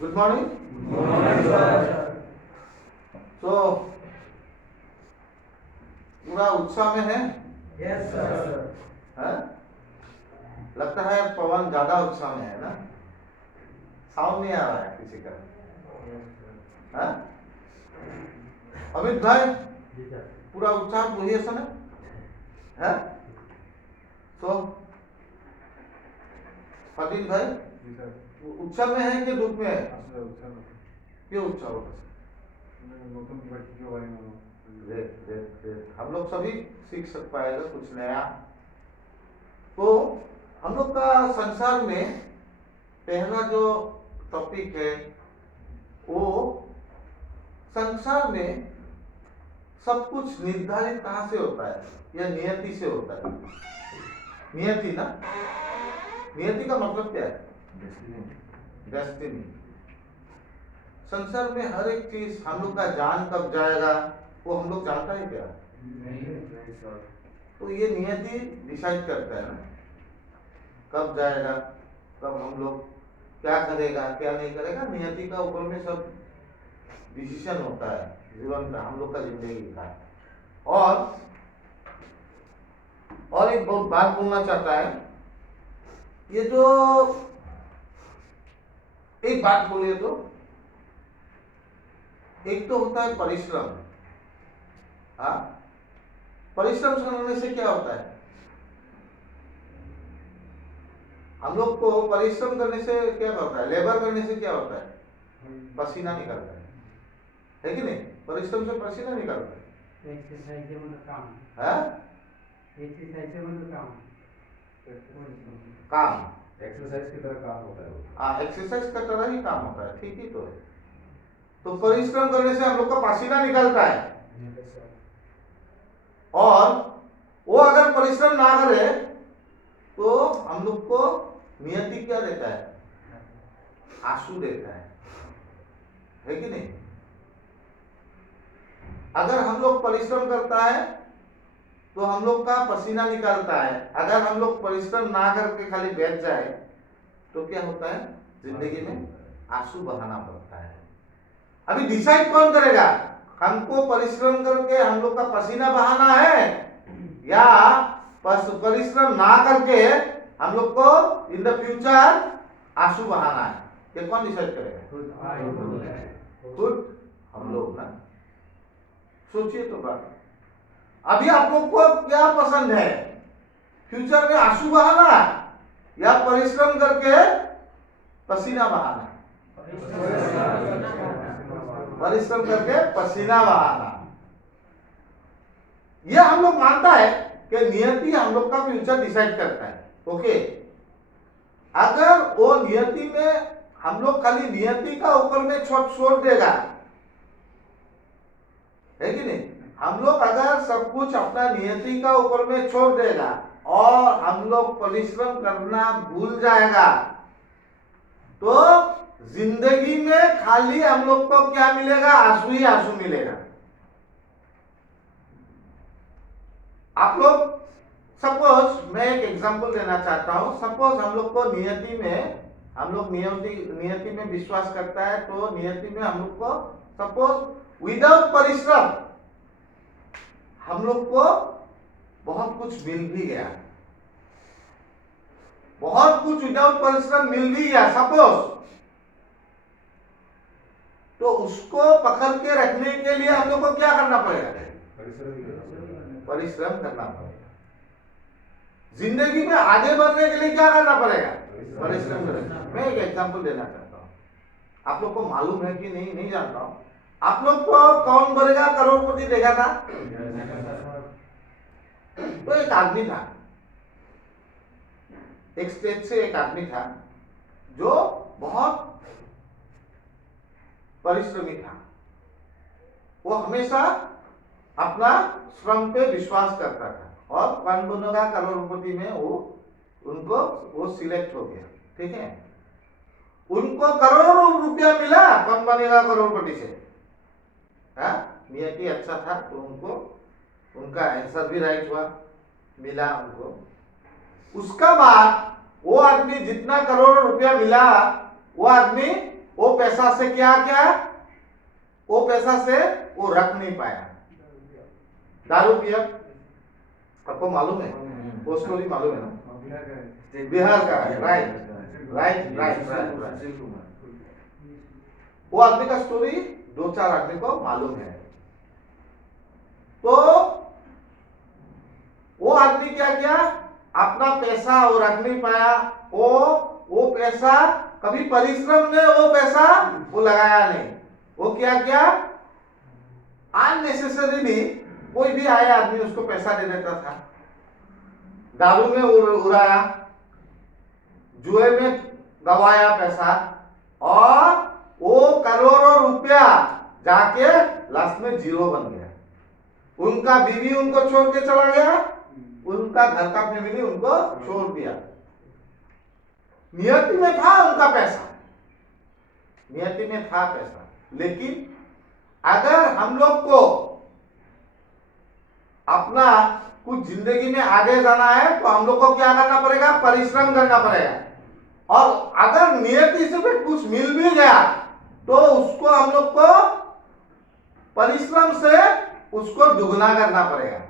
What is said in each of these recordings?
Good morning. तो पूरा उत्साह में है? Yes sir. है? लगता है पवन ज्यादा उत्साह में है ना? साउंड नहीं आ रहा है किसी का। है? अमित भाई पूरा उत्साह बोलिए सर। है? तो फतीन भाई उत्साह में है कि दुख में है? क्यों उत्साह होगा? हम लोग सभी सीख सक पाएगा कुछ नया। तो हम लोग का संसार में पहला जो टॉपिक है वो संसार में सब कुछ निर्धारित कहाँ से होता है? यह नियति से होता है। नियति ना? नियति का मतलब क्या है? डेस्टिनी। संसार में हर एक चीज, हम लोग का जान कब जाएगा वो हम लोग जानता है क्या? नहीं सर। तो ये नियति डिसाइड करता है ना कब जाएगा, कब हम लोग क्या करेगा क्या नहीं करेगा। नियति का ऊपर में सब डिसीजन होता है जीवन का, हम लोग का जिंदगी का। और एक बहुत बात बोलना चाहता है। ये जो एक बात बोलिए तो एक तो होता है परिश्रम। हाँ, परिश्रम करने से क्या होता है? हम लोग को परिश्रम करने से क्या होता है? लेबर करने से क्या होता है? पसीना निकलता है कि नहीं? परिश्रम से पसीना निकलता है। एक्सरसाइज से मतलब काम है? एक्सरसाइज से मतलब काम एक्सरसाइज की तरह काम होता है वो। हाँ, एक्सरसाइज का तरह ही काम होता है। ठीक ही तो है। तो परिश्रम करने से हम लोग का पसीना निकलता है। और वो अगर परिश्रम ना करे तो हम लोग को नियति क्या देता है? आंसू देता है कि नहीं? अगर हम लोग परिश्रम करता है तो हम लोग का पसीना निकलता है। अगर हम लोग परिश्रम ना करके खाली बैठ जाए तो क्या होता है? जिंदगी में आंसू बहाना पड़ता है। अभी डिसाइड कौन करेगा? हमको परिश्रम करके हम लोग का पसीना बहाना है या परिश्रम ना करके हम लोग को इन द फ्यूचर आंसू बहाना है? ये कौन डिसाइड करेगा? खुद हम लोग ना। सोचिए तो बात। अभी आप लोग को क्या पसंद है? फ्यूचर में आंसू बहाना या परिश्रम करके पसीना बहाना? परिश्रम करके पसीना बहाना। यह हम लोग मानता है कि नियति हम लोग का फ्यूचर डिसाइड करता है। ओके, अगर वो नियति में हम लोग खाली नियति का ऊपर में छोड़ देगा, है कि नहीं? हम लोग अगर सब कुछ अपना नियति का ऊपर में छोड़ देगा और हम लोग परिश्रम करना भूल जाएगा तो जिंदगी में खाली हम लोग को क्या मिलेगा? आंसू ही आंसू मिलेगा। आप लोग सपोज, मैं एक एग्जांपल देना चाहता हूं। सपोज हम लोग को नियति में विश्वास करता है तो नियति में हम लोग को सपोज विदाउट परिश्रम हम लोग को बहुत कुछ मिल भी गया, बहुत कुछ विदाउट परिश्रम मिल भी गया सपोज, तो उसको पकड़ के रखने के लिए हम लोग को क्या करना पड़ेगा? परिश्रम करना पड़ेगा। जिंदगी में आगे बढ़ने के लिए क्या करना पड़ेगा? परिश्रम करना। मैं एक एग्जांपल देना चाहता हूँ। आप लोग को मालूम है कि नहीं जानता हूँ। आप लोग को कौन बनेगा करोड़पति देखा था? तो एक आदमी था, एक स्टेट से एक आदमी था जो बहुत परिश्रमी था। वो हमेशा अपना श्रम पे विश्वास करता था और कौन बनेगा करोड़पति में वो सिलेक्ट हो गया। ठीक है, उनको करोड़ों रुपया मिला कौन बनेगा करोड़पति से। नियति अच्छा था तो उनका आंसर भी राइट हुआ, मिला उनको। उसका बाद वो आदमी जितना करोड़ों रुपया मिला वो आदमी वो पैसा से क्या क्या, वो पैसा से वो रख नहीं पाया, दारू पिया। आपको मालूम है वो स्टोरी, मालूम है ना, बिहार का है, राइट राइट राइट राइट। वो आदमी का स्टोरी 2-4 आदमी को मालूम है। तो वो आदमी क्या किया, अपना पैसा वो रख नहीं पाया, वो पैसा कभी परिश्रम ने वो पैसा वो लगाया नहीं। वो क्या किया, अननेसेसरीली कोई भी आया आदमी उसको पैसा दे देता था, दारू में उड़ाया, जुए में गवाया पैसा, और वो करोड़ों रुपया जाके लास्ट में जीरो बन गया। उनका बीवी उनको छोड़ के चला गया, उनका घर का फैमिली उनको छोड़ दिया। नियति में था उनका पैसा, नियति में था पैसा। लेकिन अगर हम लोग को अपना कुछ जिंदगी में आगे जाना है तो हम लोग को क्या करना पड़ेगा, परिश्रम करना पड़ेगा। और अगर नियति से भी कुछ मिल भी गया तो उसको हम लोग को परिश्रम से उसको दुगना करना पड़ेगा।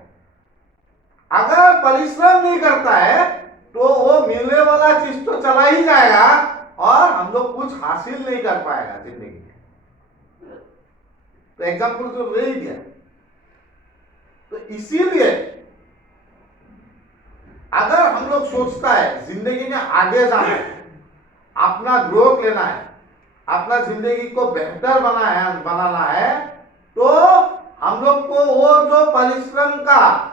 अगर परिश्रम नहीं करता है तो वो मिलने वाला चीज तो चला ही जाएगा और हम लोग कुछ हासिल नहीं कर पाएगा जिंदगी में। तो एग्जाम्पल तो ले ही दिया। तो इसीलिए अगर हम लोग सोचता है जिंदगी में आगे जाना है, अपना ग्रोथ लेना है, अपना जिंदगी को बेहतर बनाना है, तो हम लोग को वो जो परिश्रम का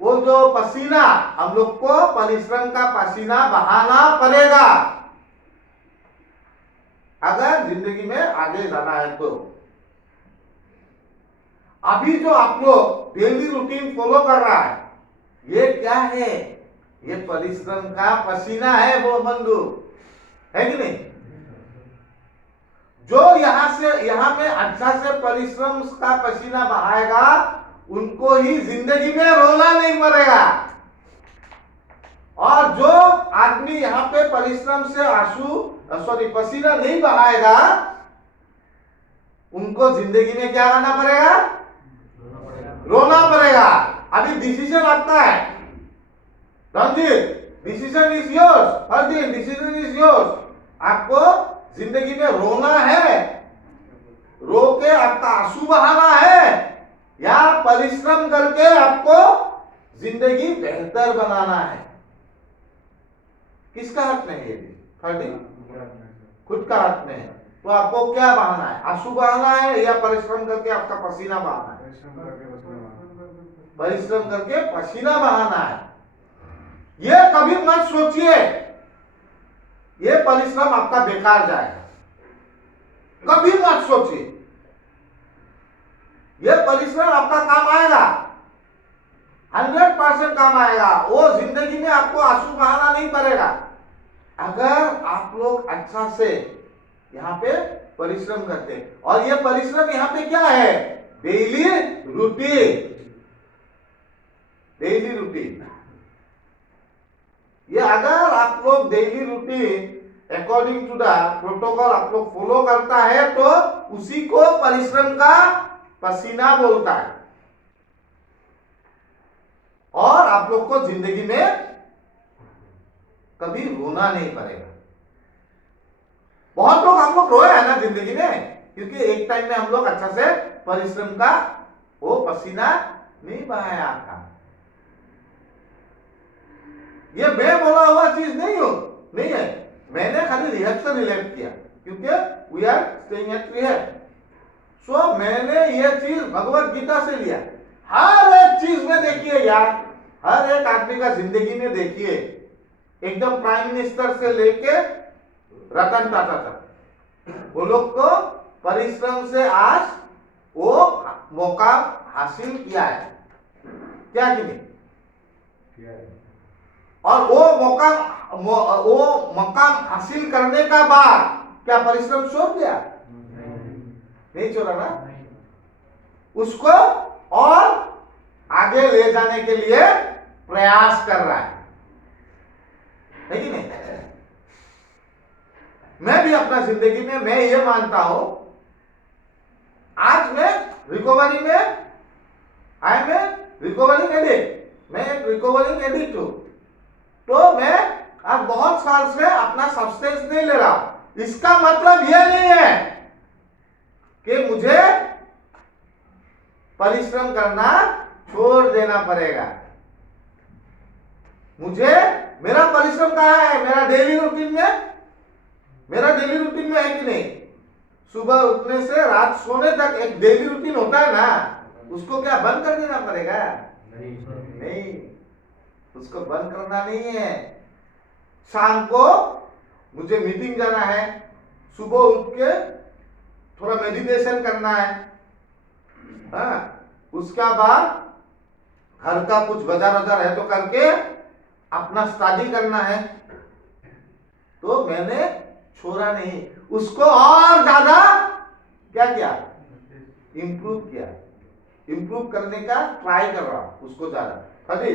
वो जो पसीना, हम लोग को परिश्रम का पसीना बहाना पड़ेगा अगर जिंदगी में आगे जाना है तो। अभी जो आप लोग डेली रूटीन फॉलो कर रहा है, ये क्या है, ये परिश्रम का पसीना है वो बंधु, है कि नहीं? जो यहां में अच्छा से परिश्रम का पसीना बहाएगा उनको ही जिंदगी में रोना नहीं पड़ेगा। और जो आदमी यहाँ पे परिश्रम से पसीना नहीं बहाएगा उनको जिंदगी में क्या करना पड़ेगा, रोना पड़ेगा। अभी डिसीजन आपका है रंजीत, डिसीजन इज योर्स, हरदीन डिसीजन इज योर्स। आपको जिंदगी में रोना है, रो के आपका आंसू बहाना है, या परिश्रम करके आपको जिंदगी बेहतर बनाना है। किसका हाथ में है ये? खुद का हाथ में है। तो आपको क्या बहाना है, आंसू बहाना है या परिश्रम करके आपका पसीना बहाना है? परिश्रम करके पसीना बहाना है। ये कभी मत सोचिए ये परिश्रम आपका बेकार जाएगा, कभी मत सोचिए। ये परिश्रम आपका काम आएगा, 100% काम आएगा। वो जिंदगी में आपको आंसू बहाना नहीं पड़ेगा अगर आप लोग अच्छा से यहाँ पे परिश्रम करते हैं। और ये परिश्रम यहाँ पे क्या है, डेली रूटीन, डेली रूटीन। ये अगर आप लोग daily routine according to the protocol आप लोग फॉलो करता है तो उसी को परिश्रम का पसीना बोलता है। और आप लोग को जिंदगी में कभी रोना नहीं पड़ेगा। बहुत लोग हम लोग रोए हैं ना जिंदगी में, क्योंकि एक टाइम में हम लोग अच्छा से परिश्रम का वो पसीना नहीं बहाया था। ये मैं बोला हुआ चीज नहीं है, मैंने खाली रिहर्सल रिलेट किया क्योंकि we are staying at rehearsal. So मैंने ये चीज भगवत गीता से लिया। हर एक चीज में देखिए यार, हर एक आदमी का जिंदगी में देखिए, एकदम प्राइम मिनिस्टर से लेके रतन टाटा तक, वो लोग को परिश्रम से आज वो मौका हासिल किया है, क्या कि नहीं? और वो मकाम हासिल करने का बाद क्या परिश्रम छोड़ दिया? नहीं छोड़ा ना। उसको और आगे ले जाने के लिए प्रयास कर रहा है कि नहीं? मैं भी अपना जिंदगी में मैं ये मानता हूं, आज मैं रिकवरी में, I am a recovering addict, मैं एक रिकवरिंग एडिक्ट हूं। तो मैं अब बहुत साल से अपना सब्सटेंस नहीं ले रहा हूं। इसका मतलब यह नहीं है कि मुझे परिश्रम करना छोड़ देना पड़ेगा। मुझे मेरा परिश्रम कहाँ है? मेरा डेली रूटीन में, मेरा डेली रूटीन में है कि नहीं? सुबह उठने से रात सोने तक एक डेली रूटीन होता है ना, उसको क्या बंद कर देना पड़ेगा? नहीं, उसको बंद करना नहीं है। शाम को मुझे मीटिंग जाना है, सुबह उठ के थोड़ा मेडिटेशन करना है, हाँ, उसका बाद घर का कुछ बाजार है तो करके अपना स्टडी करना है। तो मैंने छोड़ा नहीं, उसको और ज्यादा क्या किया? इंप्रूव किया, इंप्रूव करने का ट्राई कर रहा हूं उसको ज्यादा। अभी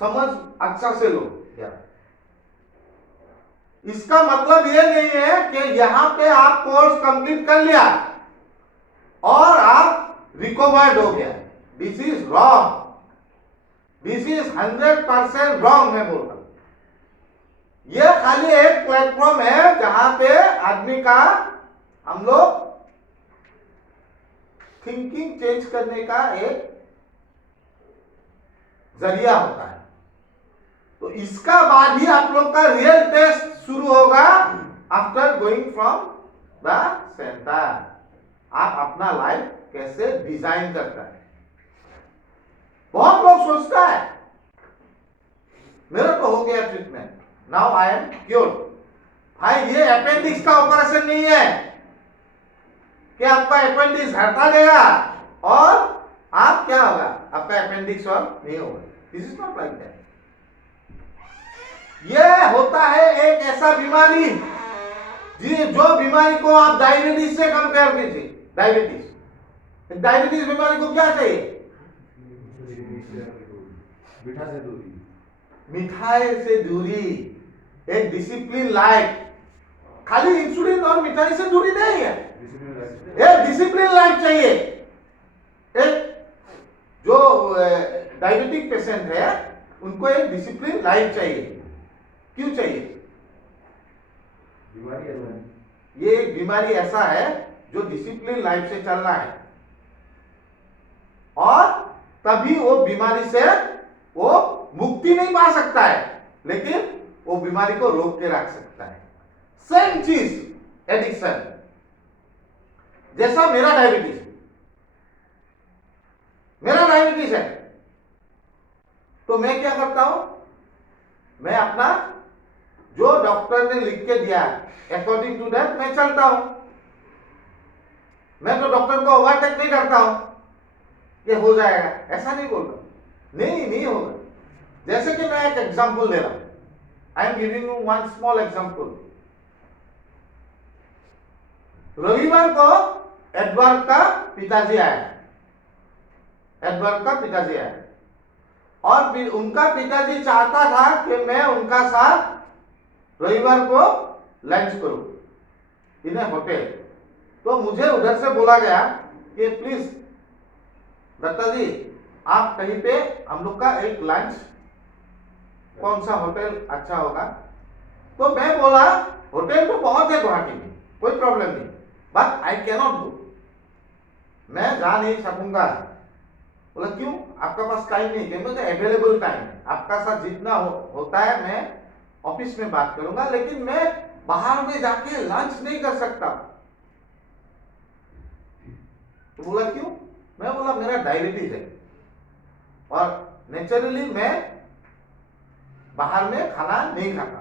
समझ अच्छा से लो क्या? इसका मतलब ये नहीं है कि यहां पे आप कोर्स कंप्लीट कर लिया और आप रिकवर्ड हो गया। This is wrong, this is 100% wrong. मैं बोल रहा हूं ये खाली एक प्लेटफॉर्म है जहां पे आदमी का, हम लोग थिंकिंग चेंज करने का एक जरिया होता है। तो इसका बाद ही आप लोग का रियल टेस्ट शुरू होगा after going from the centre. आप अपना लाइफ कैसे डिजाइन करता है। बहुत लोग सोचता है मेरा तो हो गया treatment, now I am cured. भाई ये अपेंडिक्स का ऑपरेशन नहीं है कि आपका अपेंडिक्स हटा देगा और आप क्या होगा, आपका अपेंडिक्स और नहीं होगा। This is not like that. यह होता है एक ऐसा बीमारी जो बीमारी को आप डायबिटीज से कंपेयर कीजिए। डायबिटीज बीमारी को क्या चाहिए? मीठा से दूरी, मिठाई से दूरी, एक डिसिप्लिन लाइफ। खाली इंसुलिन और मिठाई से दूरी नहीं है, एक डिसिप्लिन लाइफ चाहिए। एक जो डायबिटिक पेशेंट है उनको एक डिसिप्लिन लाइफ चाहिए। क्यों चाहिए? बीमारी है, ये एक बीमारी ऐसा है जो डिसिप्लिन लाइफ से चलना है और तभी वो बीमारी से वो मुक्ति नहीं पा सकता है, लेकिन वो बीमारी को रोक के रख सकता है। सेम चीज एडिक्शन, जैसा मेरा डायबिटीज है तो मैं क्या करता हूं? मैं अपना जो डॉक्टर ने लिख के दिया अकॉर्डिंग टू दैट मैं चलता हूं। मैं तो डॉक्टर को ओवरटेक नहीं करता हूं, ये हो जाएगा ऐसा नहीं बोल रहा, नहीं होगा। जैसे कि मैं एक एग्जांपल दे रहा हूं, I am giving you one small example. रविवार को एडवर्ड का पिताजी आया और उनका पिताजी चाहता था कि मैं उनका साथ रविवार को लंच करूं इन होटल। तो मुझे उधर से बोला गया कि प्लीज दत्ता जी आप कहीं पे हम लोग का एक लंच, कौन सा होटल अच्छा होगा? तो मैं बोला होटल तो बहुत है गुवाहाटी में, कोई प्रॉब्लम नहीं, बट आई कैनॉट गो, मैं जा नहीं सकूंगा। बोला क्यों? आपका पास टाइम नहीं? क्योंकि मुझे अवेलेबल टाइम है, आपका साथ जितना होता है मैं ऑफिस में बात करूंगा, लेकिन मैं बाहर में जाके लंच नहीं कर सकता। तो बोला क्यों? मैं बोला मेरा डायबिटीज है और नेचुरली मैं बाहर में खाना नहीं खाता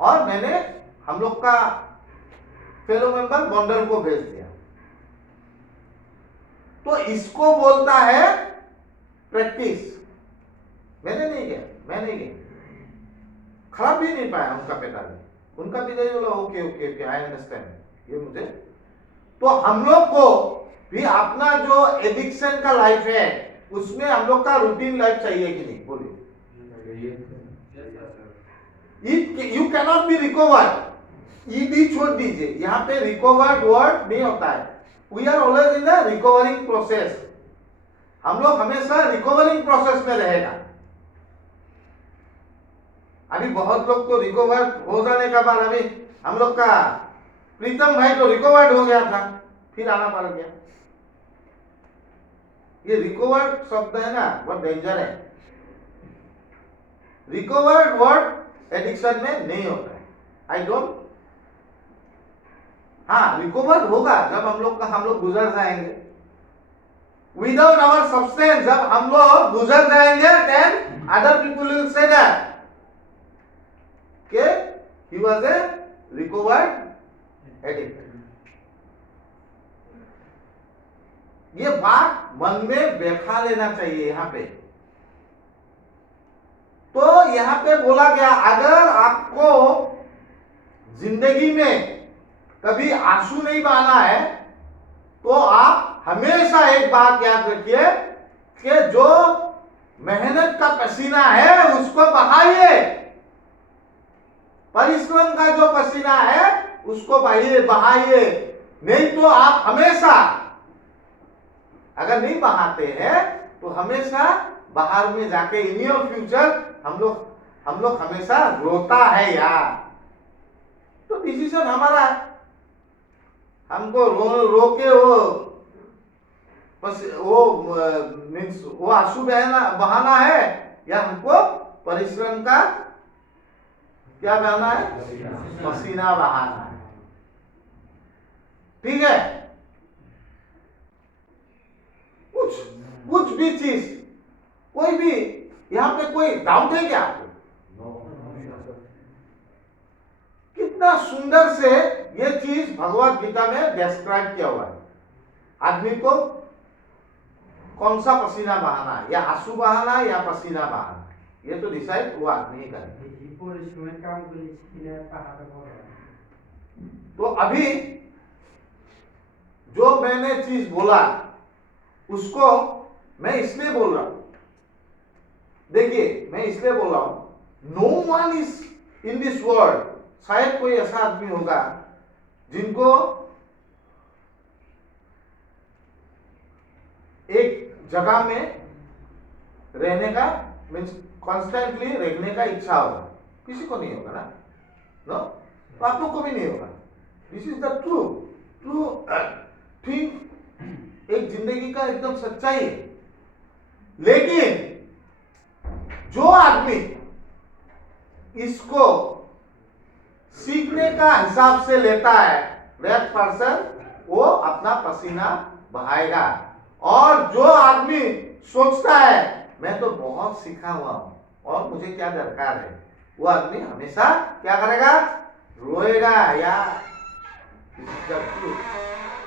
और मैंने हम लोग का फेलो मेंबर बॉन्डर को भेज दिया। तो इसको बोलता है प्रैक्टिस। मैंने नहीं किया, खराब भी नहीं पाया उनका पिताजी बोला ओके आई अंडरस्टैंड ये मुझे। तो हम लोग को भी अपना जो एडिक्शन का लाइफ है उसमें हम लोग का रूटीन लाइफ चाहिए कि नहीं? बोलिए। You cannot be recovered. ED छोड़ दीजिए, यहाँ पे रिकवर्ड वर्ड नहीं होता है। We are always in the recovering process. हम लोग हमेशा रिकवरिंग प्रोसेस में रहेगा। अभी बहुत लोग तो रिकवर हो जाने का बाद, अभी हम लोग का प्रीतम भाई तो रिकवर्ड हो गया था, फिर आना पड़ गया। ये रिकवर्ड शब्द है ना, बहुत डेंजर है। रिकवर्ड वर्ड एडिक्शन में नहीं होता है। आई डोंट, हाँ रिकवर्ड होगा जब हम लोग गुजर जाएंगे। विदाउट आवर सब्सटेंस जब हम लोग गुजर जाएंगे, then other people will say that he was a recovered addict। ये बात मन में बैठा लेना चाहिए। यहाँ पे तो यहाँ पे बोला गया, अगर आपको जिंदगी में कभी आंसू नहीं बहाना है तो आप हमेशा एक बात याद रखिए कि जो मेहनत का पसीना है उसको बहाइए। परिश्रम का जो पसीना है उसको बहाइए। नहीं तो आप हमेशा, अगर नहीं बहाते हैं तो हमेशा बाहर में जाके इन योर फ्यूचर हम लोग हमेशा रोता है यार। तो डिसीजन हमारा है, हमको रो के वो आंसू बहाना है, या हमको परिश्रम का क्या बहाना है, पसीना बहाना है। ठीक है, कुछ भी चीज, कोई भी, यहाँ पे कोई डाउट है क्या आपको? कितना सुंदर से ये चीज भगवत गीता में डिस्क्राइब किया हुआ है। आदमी को कौन सा पसीना बहाना है, या आंसू बहाना है या पसीना बहाना है, ये तो डिसाइड वो आदमी ही करे। तो अभी जो मैंने चीज बोला उसको मैं इसलिए बोल रहा हूं, देखिए मैं इसलिए बोल रहा हूं, no one is in this world, शायद कोई ऐसा आदमी होगा जिनको एक जगह में रहने का मीन्स कॉन्स्टेंटली रहने का इच्छा होगा। किसी को नहीं होगा ना, नो, तो आप लोग को भी नहीं होगा। This is the true thing, एक जिंदगी का एकदम सच्चाई है। लेकिन जो आदमी इसको सीखने का हिसाब से लेता है, दैट पर्सन वो अपना पसीना बहाएगा। और जो आदमी सोचता है मैं तो बहुत सीखा हुआ हूं और मुझे क्या दरकार है, वो आदमी हमेशा क्या करेगा, रोएगा। या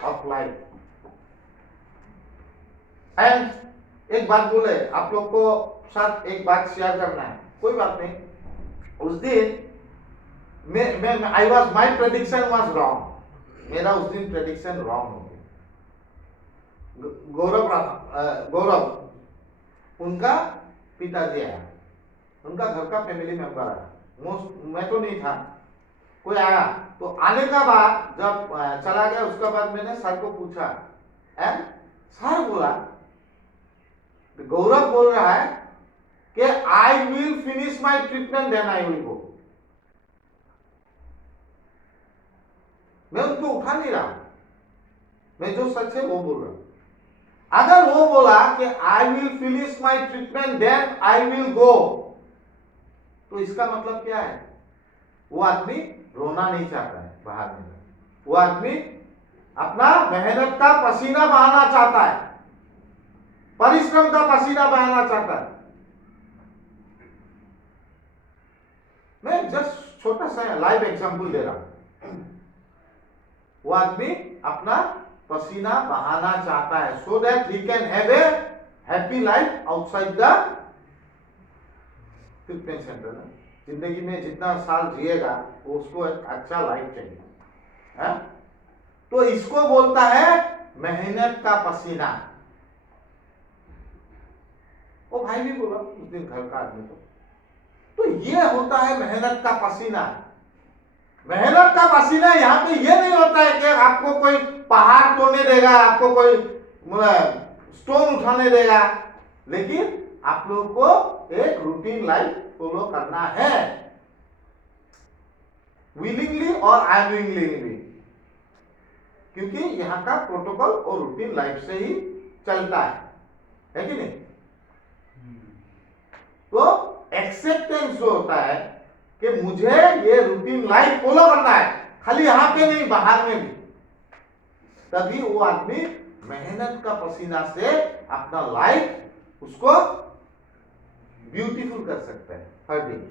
ऑफ लाइफ। एंड एक बात बोले, आप लोग को साथ एक बात शेयर करना है, कोई बात नहीं। उस दिन मैं I was, my prediction was wrong, मेरा उस दिन प्रेडिक्शन रॉन्ग हो गया। गौरव उनका पिताजी आया, उनका घर का फैमिली मेंबर आया, मैं तो नहीं था, कोई आया। तो आने का बाद जब चला गया, उसके बाद मैंने सर को पूछा, एंड सर बोला, गौरव बोल रहा है कि I will finish my treatment then I will go. मैं उनको उठा नहीं रहा, मैं जो सच है वो बोल रहा हूं। अगर वो बोला कि I will finish my treatment then I will go, तो इसका मतलब क्या है, वो आदमी रोना नहीं चाहता है बाहर में, वो आदमी अपना मेहनत का पसीना बहाना चाहता है, परिश्रम का पसीना बहाना चाहता है। मैं जस्ट छोटा सा लाइव एग्जांपल दे रहा हूं। वो आदमी अपना पसीना बहाना चाहता है so that he can have a happy life outside the treatment centre. जिंदगी में जितना साल जिएगा वो उसको एक अच्छा लाइफ चाहिए है? तो इसको बोलता है मेहनत का पसीना। वो भाई भी बोला उस दिन घर का आदमी को, तो ये होता है मेहनत का पसीना। मेहनत का पसीना यहाँ पे ये नहीं होता है कि आपको कोई पहाड़ तोड़ने देगा, आपको कोई स्टोन उठाने देगा, लेकिन आप लोगों को एक रूटीन लाइफ फॉलो करना है, विलिंगली और अनविलिंगली, क्योंकि यहाँ का प्रोटोकॉल और रूटीन लाइफ से ही चलता है कि नहीं। तो एक्सेप्टेंस जो होता है कि मुझे ये रूटीन लाइफ फॉलो करना है, खाली यहां पे नहीं बाहर में भी, तभी वो आदमी मेहनत का पसीना से अपना लाइफ उसको ब्यूटीफुल कर सकता है हर दिन।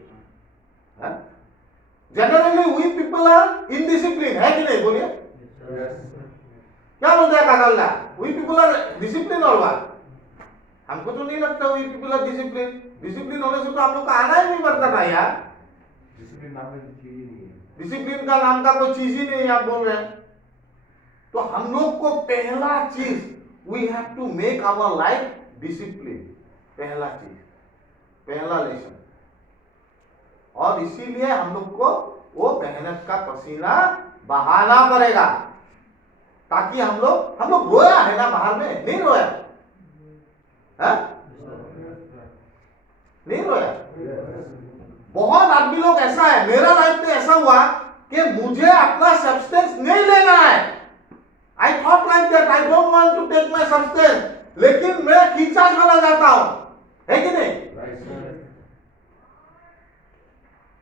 Generally we people are indiscipline, है कि नहीं, बोलिए क्या बोलते हैं काका? वी पीपल आर डिसिप्लिन और व्हाट? हमको तो नहीं लगता we people are discipline. Discipline होने से तो आप लोग का आना ही नहीं पड़ता था यार। डिसिप्लिन नाम की चीज ही नहीं है। डिसिप्लिन का नाम का कोई चीज ही नहीं आप बोल रहे हैं। तो हम लोग को पहला चीज, we have to make our life discipline, पहला चीज, पहला लेसन। और इसीलिए हम लोग को वो मेहनत का पसीना बहाना पड़ेगा, ताकि हम लोग रोया है ना बाहर में, नहीं रोया है? नहीं रोया। बहुत आदमी लोग ऐसा है, मेरा लाइफ में ऐसा हुआ कि मुझे अपना सब्सटेंस नहीं लेना है। I thought like that, I don't want to take my substance, लेकिन मैं खींचा चला जाता हूं, है कि नहीं?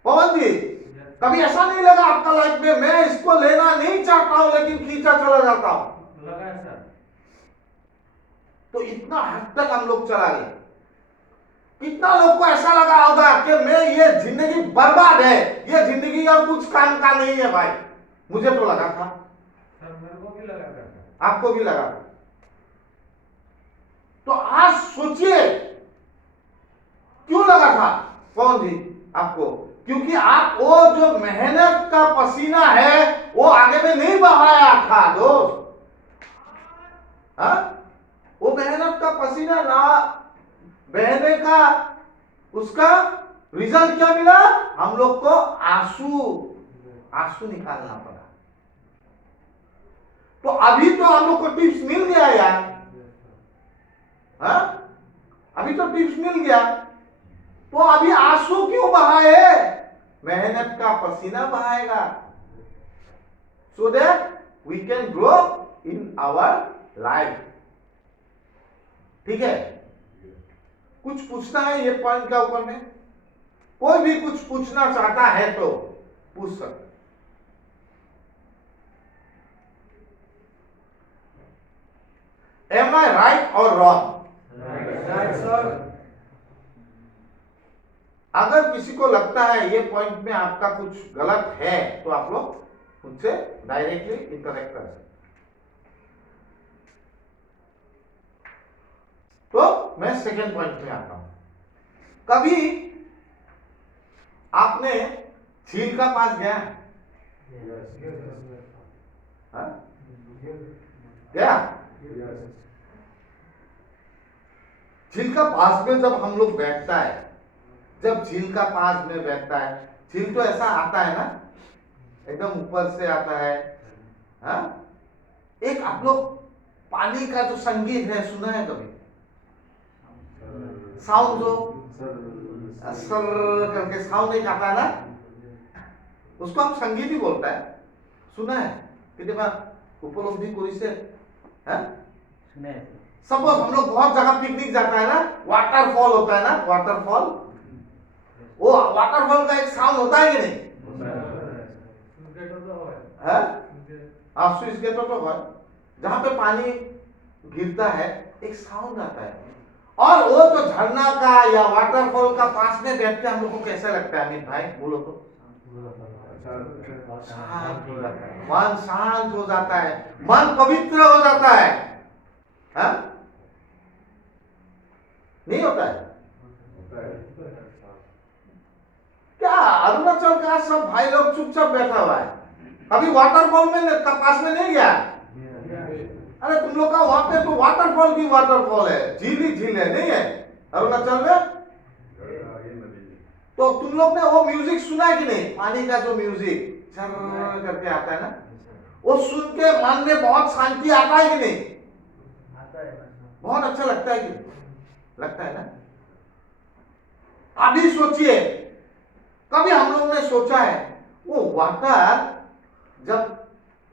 पवन जी, कभी ऐसा नहीं लगा आपका लाइफ में, मैं इसको लेना नहीं चाहता हूं लेकिन खींचा चला जाता हूं? लगा है सर। तो इतना हद तक हम लोग चला गए। कितना लोग को ऐसा लगा होगा कि मैं ये जिंदगी बर्बाद है, ये जिंदगी का कुछ काम का नहीं है भाई। मुझे तो लगा था। सर मेरे को भी लगा था। आपको भी लगा। तो आज सोचिए क्यों लगा था कौन जी आपको? क्योंकि आप वो जो मेहनत का पसीना है वो आगे में नहीं बहाया था दोस्त। वो मेहनत का पसीना ना बहने का उसका रिजल्ट क्या मिला? हम लोग को आंसू निकालना पड़ा। तो अभी तो हम लोग को टिप्स मिल गया यार। अभी तो टिप्स मिल गया, तो अभी आंसू क्यों बहाए? मेहनत का पसीना बहाएगा, so that we can grow in our life. ठीक है? कुछ पूछना है ये पॉइंट के ऊपर में? कोई भी कुछ पूछना चाहता है तो पूछ सकते। Am I right or wrong? Right sir. अगर किसी को लगता है ये पॉइंट में आपका कुछ गलत है तो आप लोग उनसे डायरेक्टली इंटरेक्ट कर सकते। तो मैं सेकेंड पॉइंट में आता हूं। कभी आपने झील का पास गया? गया? झील का पास में जब हम लोग बैठता है, जब झील का पास में बैठता है, झील तो ऐसा आता है ना, एकदम ऊपर से आता है। एक आप लोग पानी का जो संगीत है सुना है कभी? साउंड जो सर करके साउंड एक आता है ना, उसको हम संगीत ही बोलता है। सुना है कितने बार? उपलब्धि कोई से सुने। सपोज हम लोग बहुत जगह पिकनिक जाता है ना, वाटरफॉल होता है ना, वाटरफॉल, वो वाटरफॉल का एक साउंड होता है कि नहीं? स्विच गेट तो है, जहां पे पानी गिरता है एक साउंड आता है। और वो तो झरना का या वाटरफॉल का पास में बैठ के हम लोग को कैसा लगता है अमित भाई? बोलो तो। शांत हो जाता है, मन शांत हो जाता है, मन पवित्र हो जाता है। नहीं होता है क्या? अरुणाचल का सब भाई लोग चुपचाप बैठा हुआ है, अभी वाटरफॉल में का पास में नहीं गया। अरे तुम लोग का वहां पे तो वाटरफॉल की वाटरफॉल है, झील ही झील है, नहीं है अरुणाचल में? तो तुम लोग ने वो म्यूजिक सुना है कि नहीं? पानी का जो म्यूजिक झर्र करके आता है ना, वो सुन के मन में बहुत शांति आता है कि नहीं? आता है मास्टर। बहुत अच्छा लगता है कि नहीं? लगता है ना? अभी सोचिए, कभी हम लोग ने सोचा है वो वाटर जब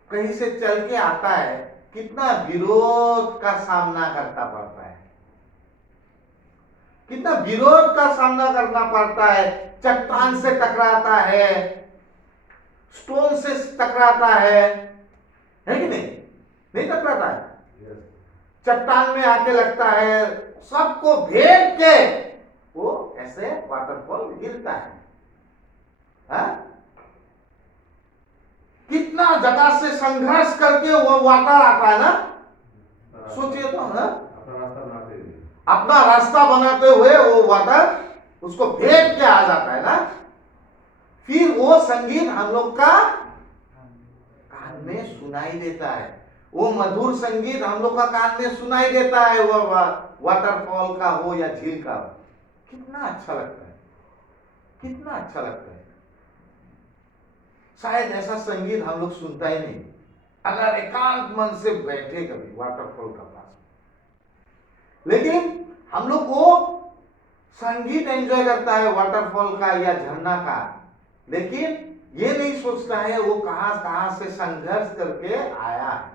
कहीं से चल के आता है कितना विरोध का सामना करना पड़ता है, कितना विरोध का सामना करना पड़ता है। चट्टान से टकराता है, स्टोन से टकराता है कि नहीं? नहीं टकराता है? Yes. चट्टान में आके लगता है, सबको भेद के वो ऐसे वाटरफॉल गिरता है। हाँ? कितना जगह से संघर्ष करके वो वाटर आता है ना, सोचिए तो। हाँ? अपना रास्ता बनाते हुए अपना रास्ता बनाते हुए वो वाटर उसको भेद के आ जाता है ना, फिर वो संगीत हम लोग का कान में सुनाई देता है, वो मधुर संगीत हम लोग का कान में सुनाई देता है, वो वाटरफॉल का हो या झील का हो। कितना अच्छा लगता है, कितना अच्छा लगता है। शायद ऐसा संगीत हम लोग सुनता ही नहीं अगर एकांत मन से बैठे कभी वाटरफॉल का पास। लेकिन हम लोग को संगीत एंजॉय करता है वाटरफॉल का या झरना का, लेकिन ये नहीं सोचता है वो कहां कहां से संघर्ष करके आया है।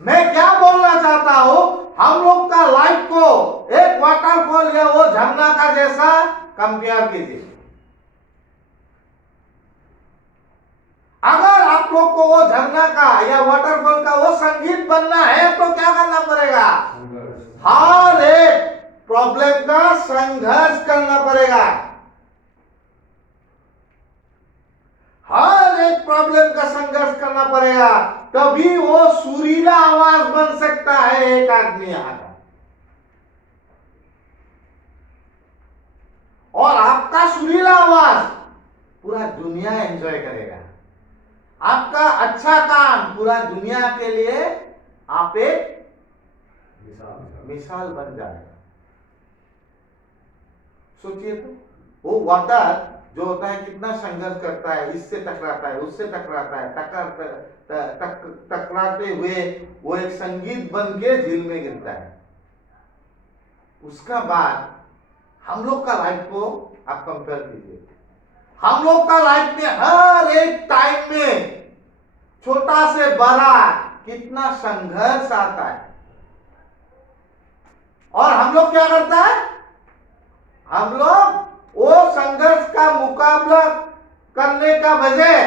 मैं क्या बोलना चाहता हूं, हम लोग का लाइफ को एक वाटरफॉल या वो झरना का जैसा कंपेयर कीजिए। अगर आप लोग को वो झरना का या वाटरफॉल का वो संगीत बनना है तो क्या करना पड़ेगा? संघर्ष। हर एक प्रॉब्लम का संघर्ष करना पड़ेगा, हर एक प्रॉब्लम का संघर्ष करना पड़ेगा, तभी वो सुरीला आवाज बन सकता है एक आदमी यहां का। और आपका सुरीला आवाज पूरा दुनिया एंजॉय करेगा, आपका अच्छा काम पूरा दुनिया के लिए आप एक मिसाल बन जाएगा। सोचिए तो, वो वाटर जो होता है कितना संघर्ष करता है, इससे टकराता है, उससे टकराता है, टकराते हुए वो एक संगीत बन के झील में गिरता है। उसका बाद हम लोग का लाइफ को आप कंपेयर कीजिए, हम लोग का लाइफ में हर एक टाइम में छोटा से बड़ा कितना संघर्ष आता है, और हम लोग क्या करता है? हम लोग वो संघर्ष का मुकाबला करने का बजाय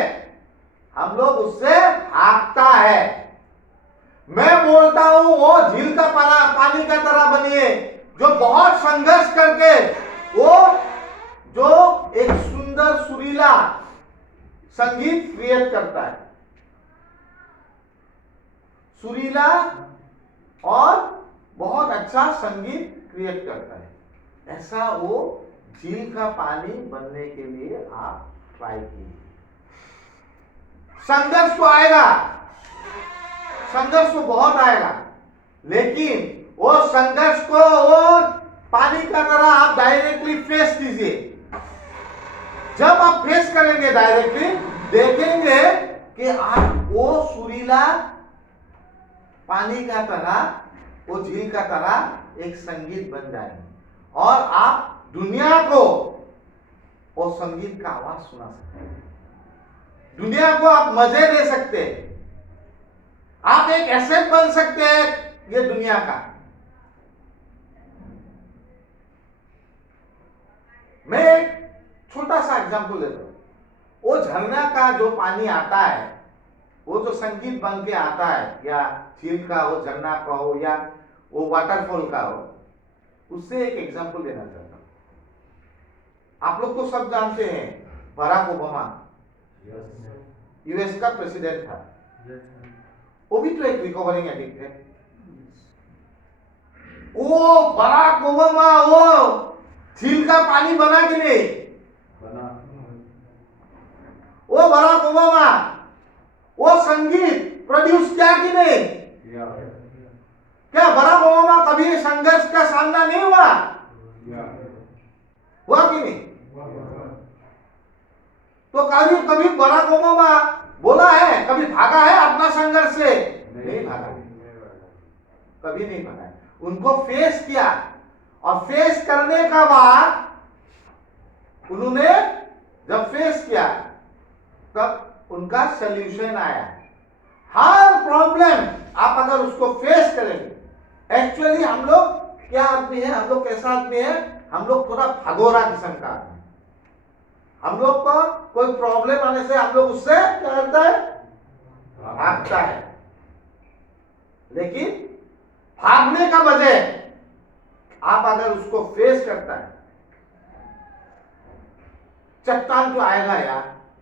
हम लोग उससे भागता है। मैं बोलता हूं वो झील का पानी का तरह बनिए जो बहुत संघर्ष करके वो जो एक सुंदर सुरीला संगीत क्रिएट करता है, सुरीला और बहुत अच्छा संगीत क्रिएट करता है। ऐसा वो झील का पानी बनने के लिए आप ट्राई कीजिए। संघर्ष तो आएगा, संघर्ष तो बहुत आएगा, लेकिन वो संघर्ष को वो पानी का तरह आप डायरेक्टली फेस कीजिए। जब आप फेस करेंगे डायरेक्टली, देखेंगे कि आप वो सुरीला पानी का तरह, वो झील का तरह एक संगीत बन जाएंगे, और आप दुनिया को वो संगीत का आवाज सुना सकते हैं, दुनिया को आप मजे दे सकते हैं, आप एक एसेट बन सकते हैं ये दुनिया का। मैं एक छोटा सा एग्जांपल देता हूं। वो झरना का जो पानी आता है, वो जो संगीत बन के आता है, या झील का हो, झरना का हो, या वो वाटरफॉल का हो, उससे एक एग्जांपल देना चाहता हूं। आप लोग तो सब जानते हैं बराक ओबामा यूएस का प्रेसिडेंट था, वो भी तो एक रिकवरिंग एडिक्ट है। वो बराक ओबामा वो झील का पानी बना कि नहीं? बना। वो बराक ओबामा वो संगीत प्रोड्यूस किया कि नहीं? किया। क्या बराक ओबामा कभी संघर्ष का सामना नहीं हुआ? किया। हुआ कि नहीं? तो कभी कभी बराक ओबामा बोला है, कभी भागा है अपना संघर्ष से? नहीं भागा, कभी नहीं भागा। उनको फेस किया, और फेस करने का बाद उन्होंने जब फेस किया तब उनका सल्यूशन आया। हर प्रॉब्लम आप अगर उसको फेस करेंगे, एक्चुअली हम लोग क्या आदमी है, हम लोग कैसा आदमी है, हम लोग थोड़ा भगोरा किस्म का आदमी। हम लोग को कोई प्रॉब्लम आने से हम लोग उससे क्या करता है, भागता है। लेकिन भागने का बजाय आप अगर उसको फेस करता है, चट्टान तो आएगा यार,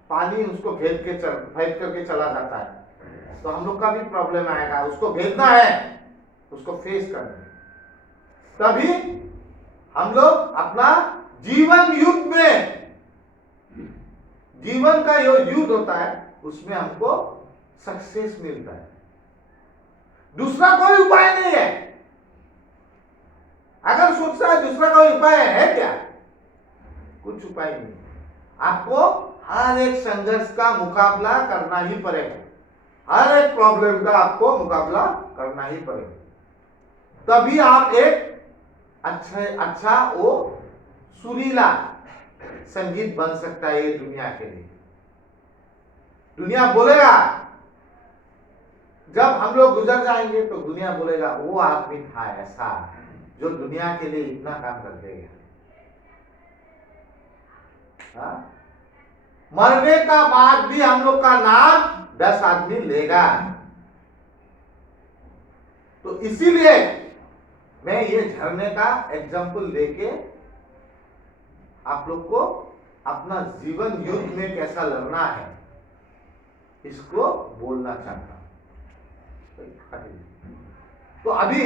पानी उसको भेद करके चला जाता है, तो हम लोग का भी प्रॉब्लम आएगा, उसको भेजना है, उसको फेस करना है। तभी हम लोग अपना जीवन युद्ध में, जीवन का जो युद्ध होता है उसमें हमको सक्सेस मिलता है। दूसरा कोई उपाय नहीं है। अगर सोचता है दूसरा कोई उपाय है क्या, कुछ उपाय नहीं। आपको हर एक संघर्ष का मुकाबला करना ही पड़ेगा, हर एक प्रॉब्लम का आपको मुकाबला करना ही पड़ेगा, तभी आप एक अच्छा वो सुरीला संगीत बन सकता है ये दुनिया के लिए। दुनिया बोलेगा, जब हम लोग गुजर जाएंगे तो दुनिया बोलेगा वो आदमी था ऐसा जो दुनिया के लिए इतना काम कर देगा। मरने का बाद भी हम लोग का नाम 10 आदमी लेगा। तो इसीलिए मैं ये झरने का एग्जाम्पल लेके आप लोग को अपना जीवन युद्ध में कैसा लड़ना है इसको बोलना चाहता हूं। तो अभी